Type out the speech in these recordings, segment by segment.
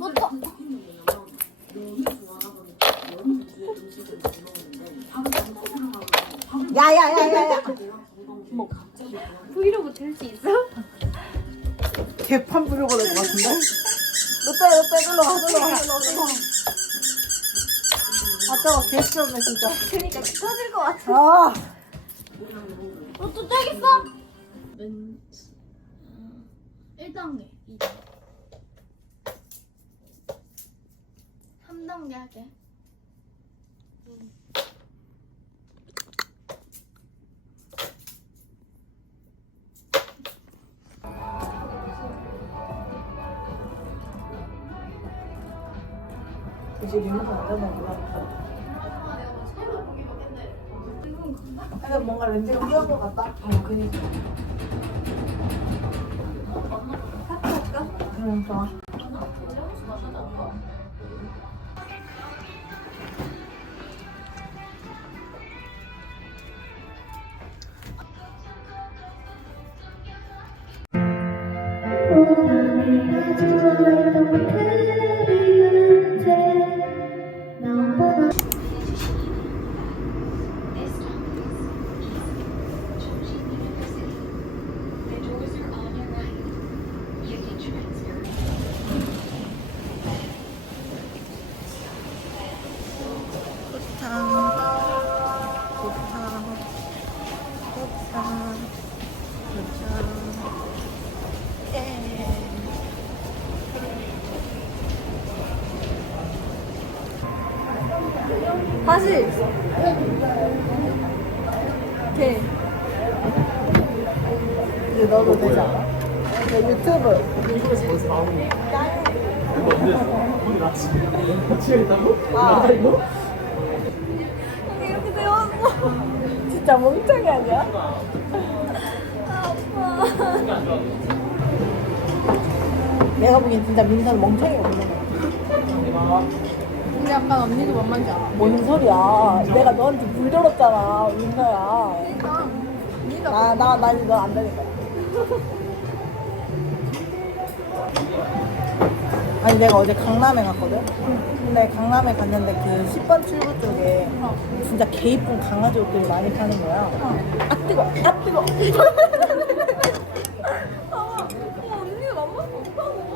붙어. 야야야야야. 브이로그 될수 있어? 개판 부려고 될것 같은데? 롯데 롯데 일로 와 일로 와 일로 와 일로 와. 아 저거 개시험네 진짜. 그니까 터질 것 같아. 아. 3단계 할게. 이제 리모컨 안 되는 거야. 근데 뭔가 렌즈가 필요한 것 같다. 어, 그니까. 응, 좋아. 다시. 오케이. 이제 너도. 내 유튜브. 아. 이렇게. 진짜 멍청이 아니야? 아파. 내가 보기엔 진짜 민서는 멍청이가 없는 거야. 근데 약간 언니도 만만치 않아. 뭔 소리야. 내가 너한테 물들었잖아, 민서야. 그러니까. 언니가 나, 나, 나 이제 너안 되니까. 아니, 내가 어제 강남에 갔거든? 근데 강남에 갔는데 그 10번 출구 쪽에 진짜 개 이쁜 강아지 옷들이 많이 파는 거야. 아, 뜨거! 아, 뜨거! 아, 언니가 만만치 없다고.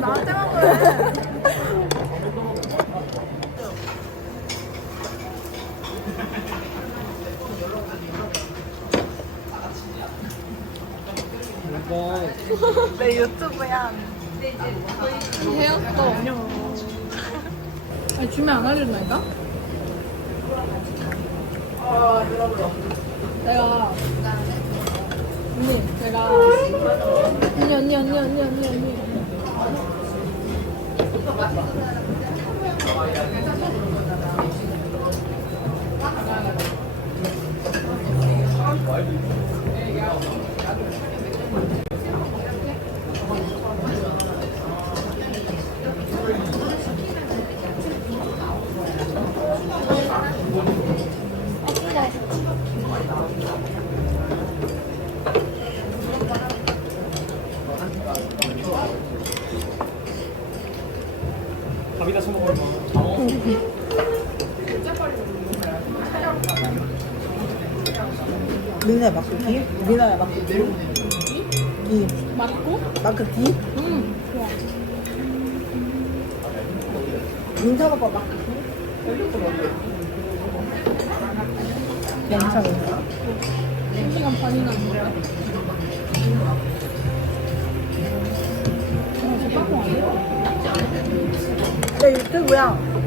나한테만 그래. 내 유튜브야. 되었어. 아니, 주면 안 알려준다니까? 내가 언니 내가 언니 언니 언니 언니 언니 언니 내 유튜브야.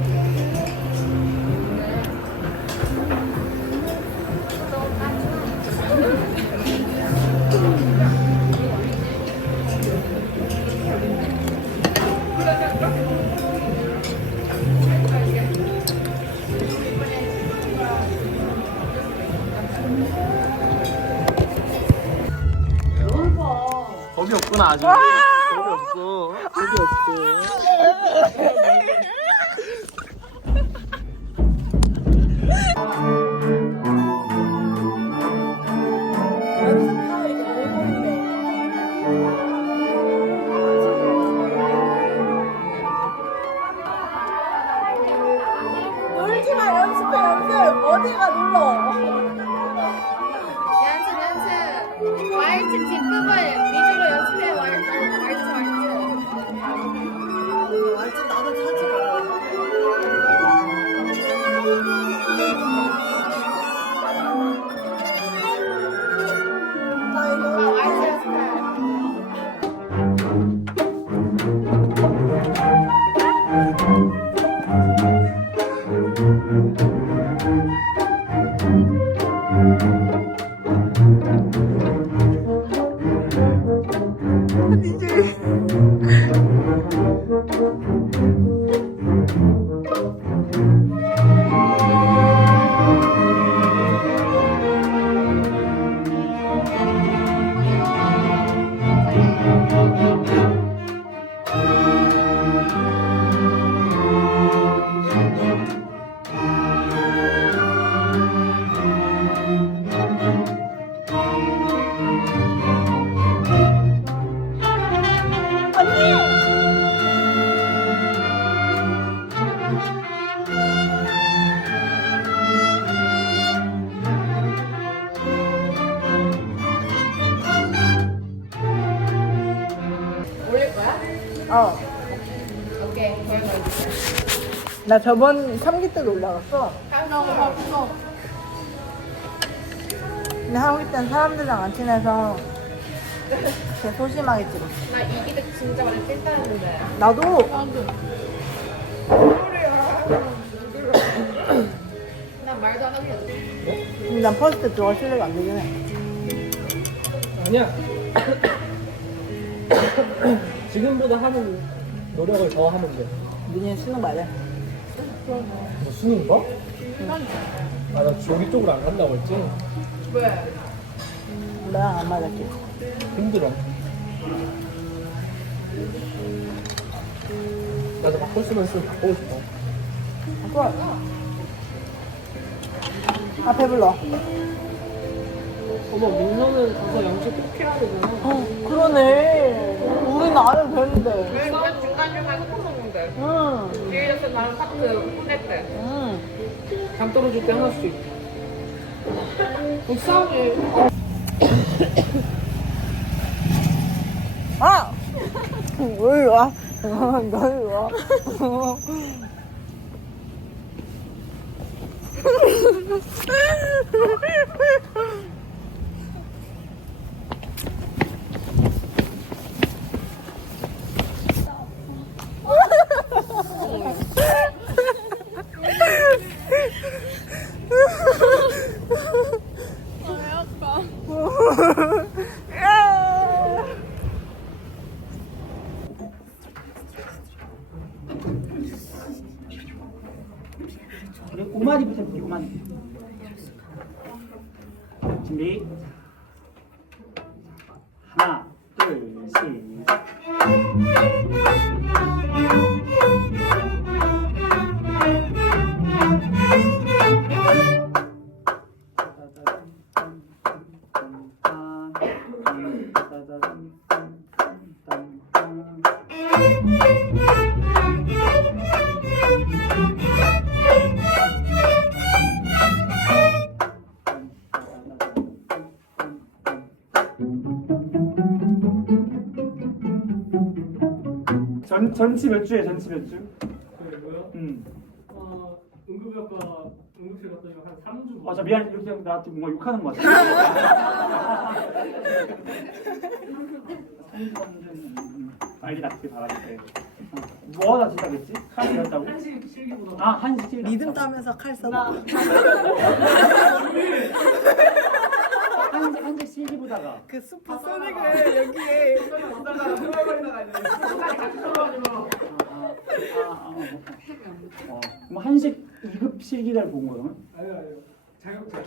나 저번 3기 때도 올라갔어. 근데 3기 때는 사람들이랑 안 친해서 되게 소심하게 찍었어. 나 이기대 진짜 많이 찐따였는데 나도 난 말도 안 하게 근데 난 퍼스트 들어갈 실력이 안 되긴 해. 아니야. 지금보다 하는 노력을 더 하면 돼. 민희 수능 말해. 뭐 수능 봐? 아, 나 여기 쪽으로 안 간다고 했지? 왜? 나랑 안 맞았지. 힘들어. 나도 바꿨으면 쓰면 바꾸고 싶어. 바꿔. 아 배불러. 어머, 민서는 가서 영수 꼭 해야 되잖아. 어 그러네. 안 해도 되는데. 왜 그냥 중간 중간 먹는데 응. 뒤에서 나는 파트 혼냈대 응. 감 떨어질 때 하나씩. 불쌍해 아! 왜 이리 와? 너 이리 와. 오마리부터 해볼게, 오마리. 준 전, 전치 몇 주에 전치 몇 주? 뭐야? 음. 어, 응급의학과 응급실 갔더니 한 3주. 어, 저 미안, 이렇게 하면 나한테 뭔가 욕하는 것 같아. 빨리 낫길 바라겠대. 어, 뭐 하다 시작했지? 칼 들었다고? 한식 실기보다. 아, 한식 실. 리듬 따면서 칼 써봐. 한식, 한식 실기보다가. 그 수프 소닉을 여기에 아, 아, 아, 아, 어, 그럼 한식 2급 실기를 본 거야? 아니요, 아니요. 자격증.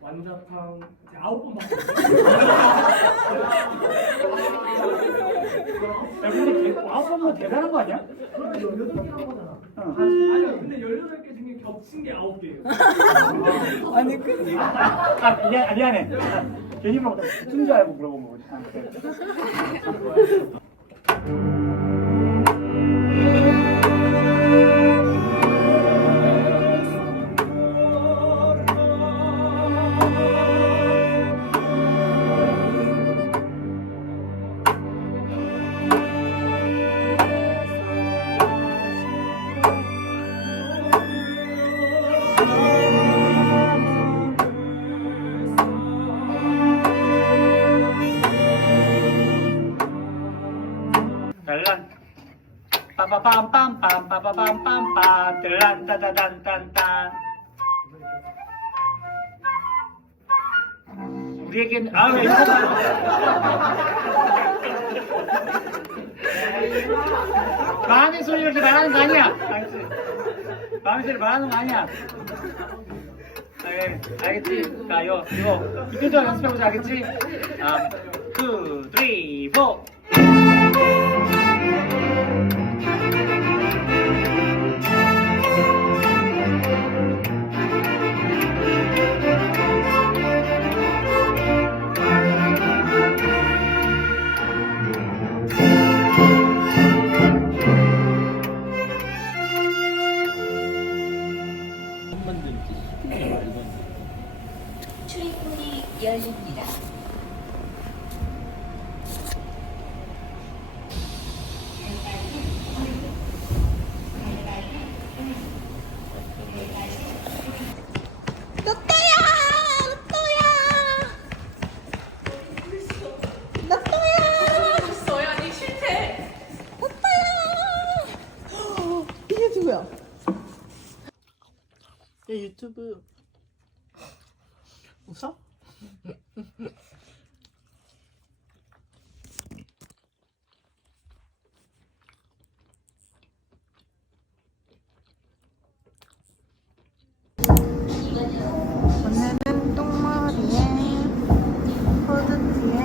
완자탕 이제 아홉 번. 야, 근데 개- 아홉 번만 대단한 거 아니야? 그런데 18개 한 거잖아. 응. 아니요, 근데 18개 겹친 게 9개예요. 아니 그 아, 미안, 아, 미안해. 아, 괜히 물어봤다. 무슨 줄 알고 물어본 거지. 소리 말하는 거 아니야 알, 알겠지? 자 이거 이거 이때도 연습해보자 알겠지? 아, 2, 3, 4 누구야? 얘 유튜브 웃어? 오늘은 똥머리에 후드티에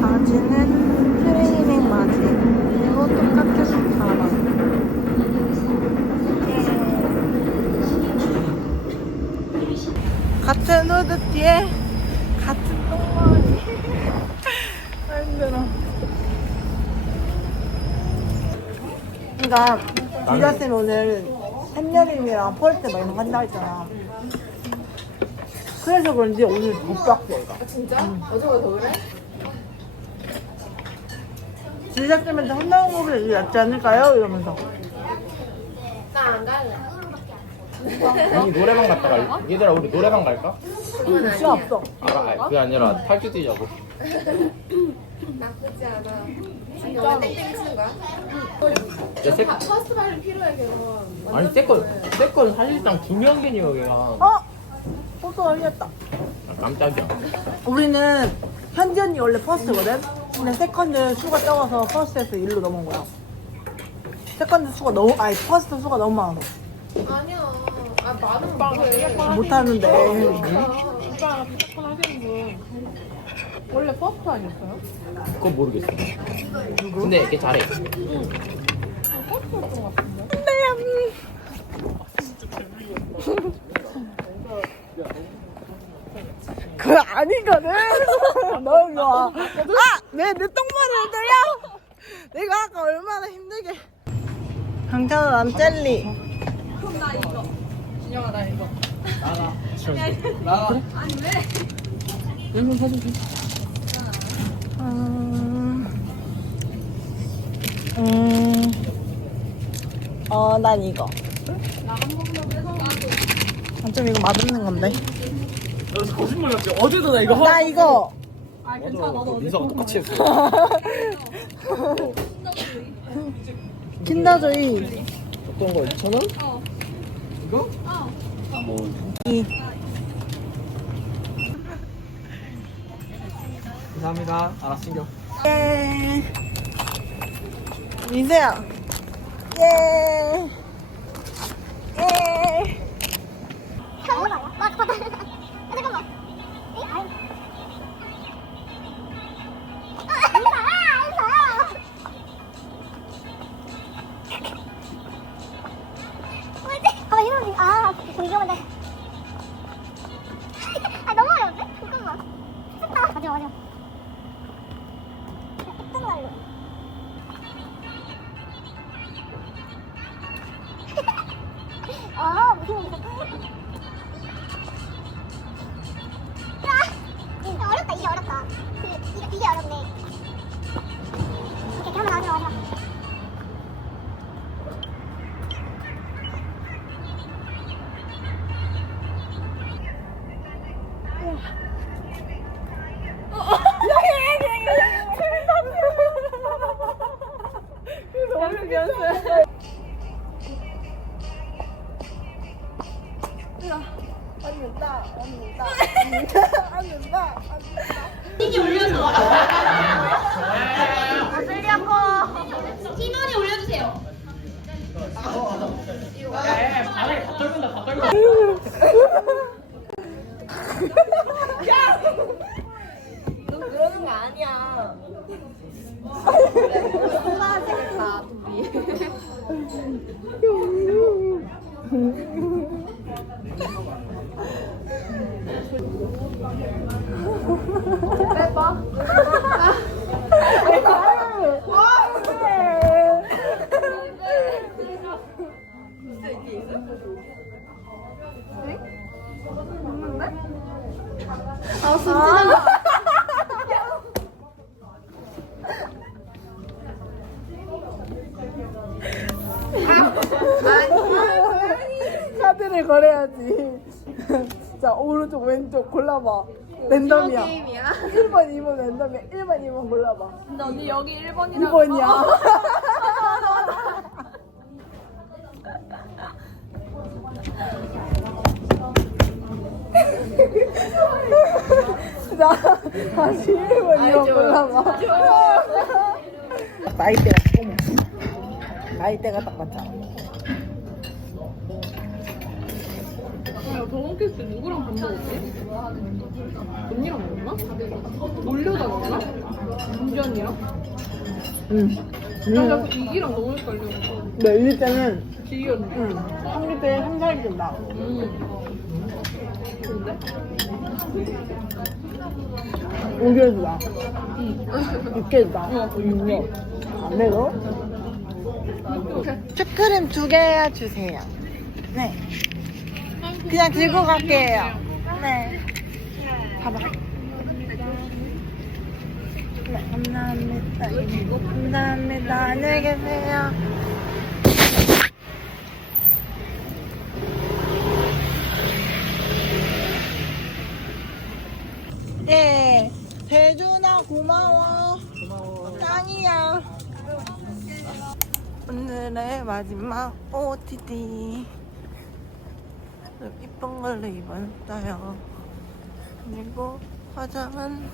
바지는 트레이닝 바지 그리고 똑같은 가방 예. 같은 후드티에 같은 똥머리 아 힘들어 그니까 디자쌤 오늘 샘여림이랑 펄트 막 이런 거 한다 했잖아 그래서 그런지 오늘 더 빡세 얘가 진짜? 어제보다 더 그래? 디자쌤한테 혼나는 거보다 낫지 않을까요? 이러면서 나 안 갈래. 아니 노래방 갔다 갈 얘들아 우리 노래방 갈까? 시간 없어 아, 아 그게 아니라 탈주 뛰자고 나쁘지 않아. 땡땡이 치는 거야? 야, 세, 퍼스트 발이 필요해. 아니 세건 사실상 두 명이니 여기가 어? 포토 걸렸다 아, 깜짝이야 우리는 현지 언니 원래 퍼스트거든? 근데 세컨드 수가 적어서 퍼스트에서 일로 넘어온 거야 세컨드 수가 너무 아니 퍼스트 수가 너무 많아서 아니야. 아 많은 오빠 못하는데 오빠가 피자콘 하시는 분 원래 퍼스트 아니었어요? 그건 모르겠어 근데 걔 잘해 퍼스트였던 것 같은데. 그거 아니거든 너 이거 와. 아! 왜내 똥말을 들려? 내가 아까 얼마나 힘들게 강찬아 난 젤리 진영아 나 이거. 음, 음, 어, 난 이거. 아, 좀 이거 맛없는 건데. 거짓말 같지? 어제도 나 이거 나 이거. 아 괜찮아 너도 민서가 똑같이 했어 킨더조이. 어떤 거 2,000원? 이거? 이. 감사합니다 알았어 신경 예. 미세야. 예. 예. 골라봐. 랜덤이야. 게임이야? 1번, 2번 랜덤이야. 1번, 2번 골라봐. 근데 언니 여기 1번이라고. 2번이야. 자, 다시 1번, 2번 골라봐. 나이대가 꼬매. 나이대가 딱 맞잖 아. 저번 캐스 누구랑 밥 먹었지? 언니랑 먹었나? 놀려다 먹나? 은지 언니랑? 응. 나 자꾸 이기랑 너무 헷갈려. 네, 1위 때는, 지기 언니. 응. 3위 때 3, 4위 된다. 음. 근데? 5개월도 나. 6개월도 나. 6년. 안 매워? 슈크림 두 개 주세요. 네. 그냥 들고 갈게요. 네. 봐봐. 네, 감사합니다. 감사합니다. 안녕히 계세요. 네. 대준아 고마워. 짱이야. 오늘의 마지막 OTD. 이쁜 걸로 입었어요. 그리고 화장은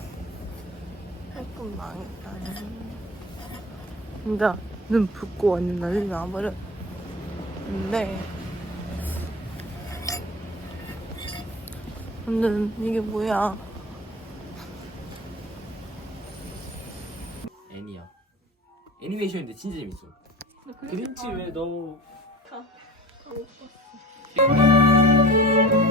조금 망했다는. 진짜 눈 붓고 완전 난리 나버려. 근데 오늘은 이게 뭐야? 애니야. 애니메이션인데 진짜 재밌어. 그린치 왜 너무 Música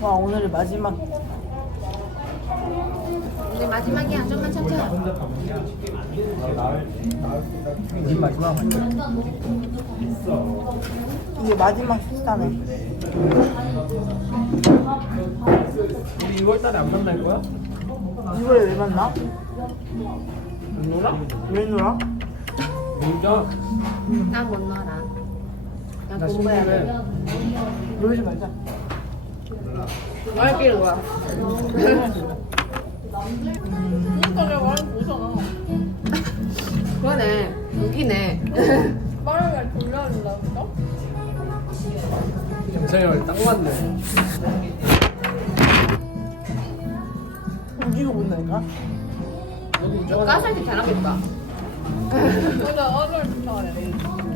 와 오늘의 마지막 이제 마지막이야. 좀만 천천히. 네 마지막 이게 마지막 식사네. 우리 2월달에 안 만날 거야? 이거에 왜 만나? 누나? 왜 놀아? 민정? 난못 놀아. 나 신부는 놀지 말자. 말길 거야. 그러네. 웃기네. 영상을 딱 맞네. 우기고 본다니까? 너도 인정하자. 까살 때 잘하겠다. 맞다.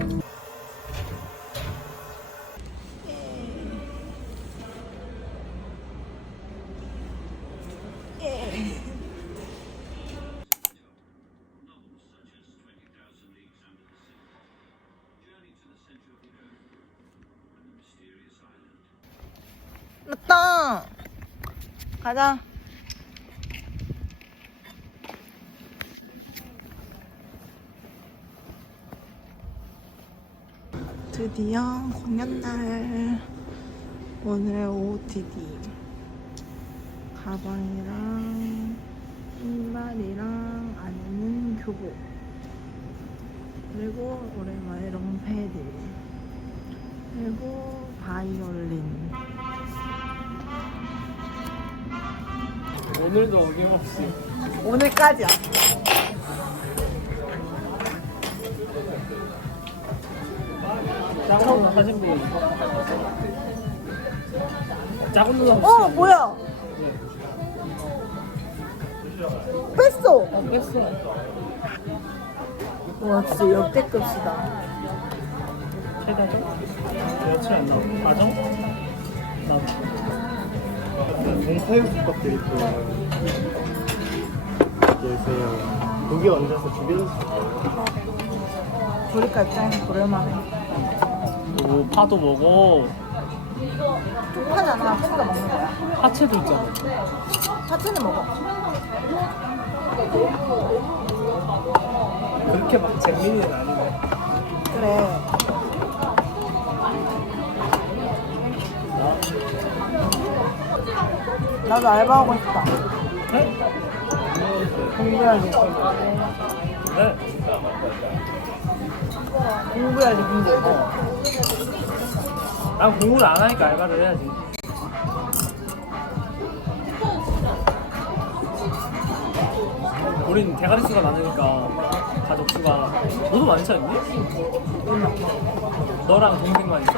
가자. 드디어 공연날. 오늘의 OOTD 가방이랑 신발이랑 안에는 교복. 그리고 오랜만에 롱패드. 그리고 바이올린 오늘도 어김없이. 오늘까지야. 작은 누나 사진 보고 작은 누나 어 뭐야? 뺐어. 어, 뺐어. 와 진짜 역대급이다. 최다정? 며칠 안 나와? 다정? 나 있고 계세요 고기 얹어서 비벼주세요 조리과 입장에서 오랜만에 오 파도 먹어. 쪽파잖아. 팬가 먹는 거야. 하체도 있잖아. 파채는 먹어. 그렇게 막 재민이는 아니네. 그래 나도 알바하고 싶다 네? 공부해야지 네 공부해야지 공부 난 공부를 안 하니까 알바를 해야지 우린 대가리 수가 많으니까 가족 수가 너도 많지 않니? 너랑 동생만 있어?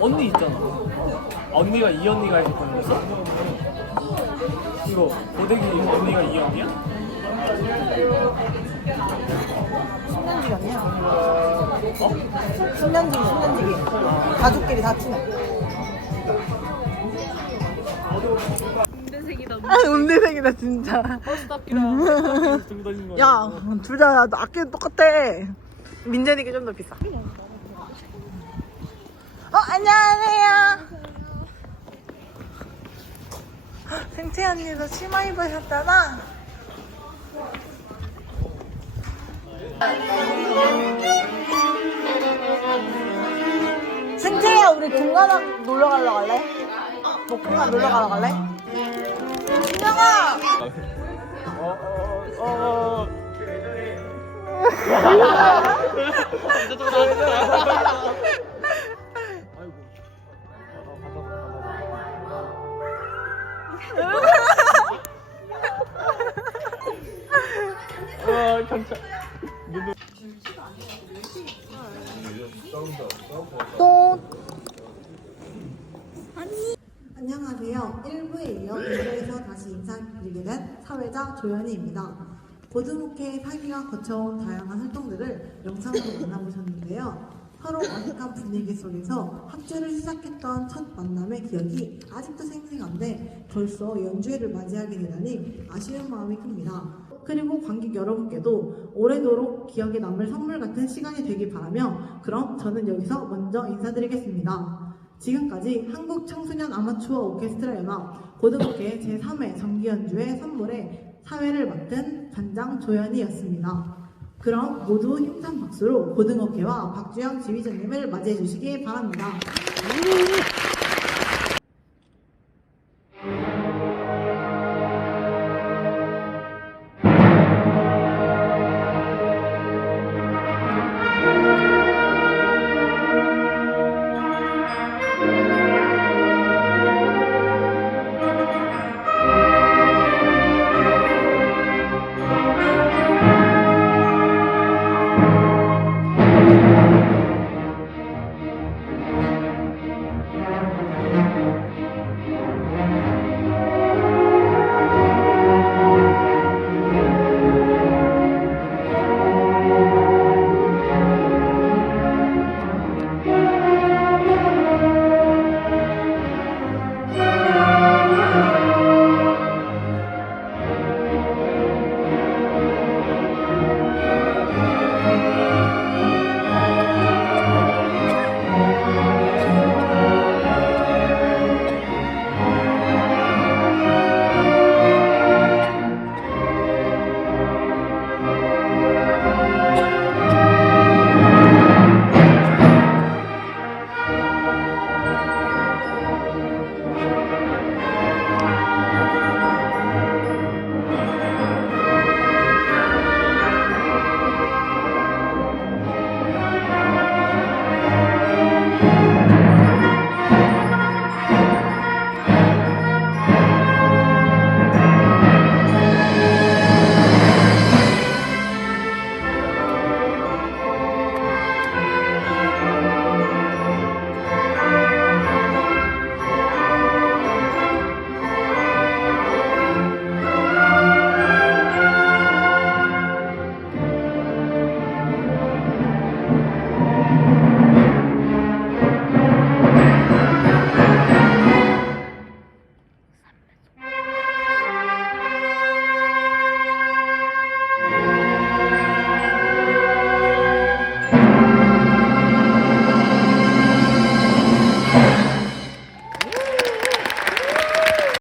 언니 있잖아 언니가 이 언니가 있을 뻔했어? 이거 고데기 언니가 이 언니야? 10년지기 아니야. 어? 10년지기 10년지기. 가족끼리 다 친해. 아 음대생이다 진짜. 야 둘다 악기는 똑같아. 민재니까 좀 더 비싸. 어 안녕하세요 생채 언니도 치마 입으셨잖아 생채야 우리 동가닥 놀러 가러 갈래? 목동간 놀러 가러 갈래? 준영아 또 조연희입니다. 고등학교의 사기가 거쳐온 다양한 활동들을 영상으로 만나보셨는데요. 서로 어색한 분위기 속에서 학교를 시작했던 첫 만남의 기억이 아직도 생생한데 벌써 연주회를 맞이하게 되다니 아쉬운 마음이 큽니다. 그리고 관객 여러분께도 오래도록 기억에 남을 선물 같은 시간이 되길 바라며 그럼 저는 여기서 먼저 인사드리겠습니다. 지금까지 한국 청소년 아마추어 오케스트라 연합 고등학교의 제3회 정기연주회 선물의 사회를 맡은 반장 조연이었습니다. 그럼 모두 힘찬 박수로 고등어깨와 박주영 지휘자님을 맞이해 주시기 바랍니다.